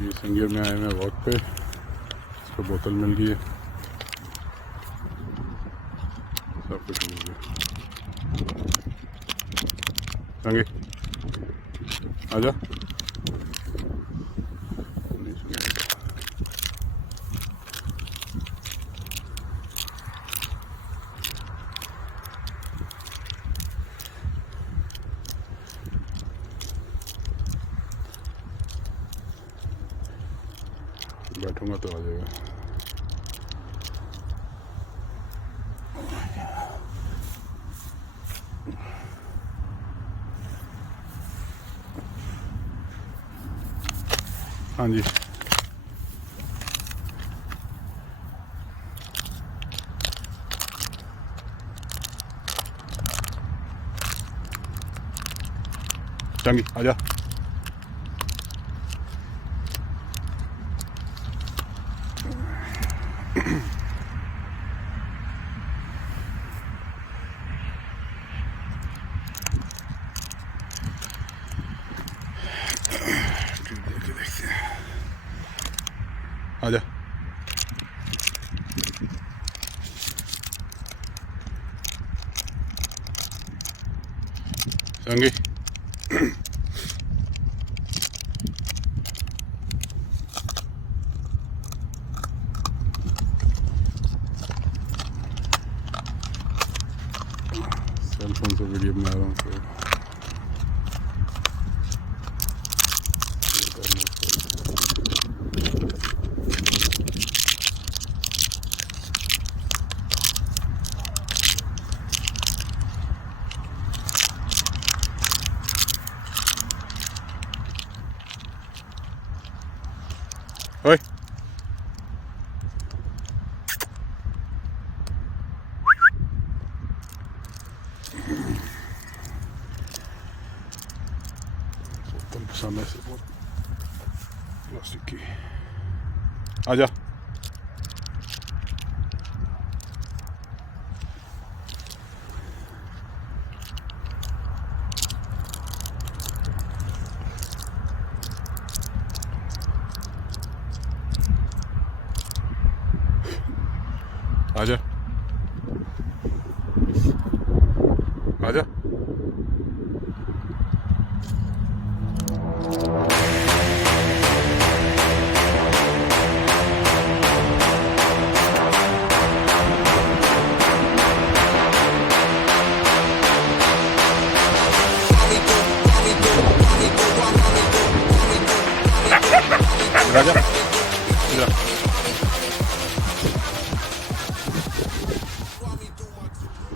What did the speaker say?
ये संगीर में आए हैं वॉक पे, इसको बोतल मिल गई है, सब कुछ मिल गया। संगे आजा। बैठूंगा तो आ जाएगा। हाँ जी, चंगी आजा। देखते हैं, आजा। संगी सेल फोन से वीडियो बना रहा हूँ तो ओए बोतल पसंद है, प्लास्टिक की। आजा। आजा आजा। राजा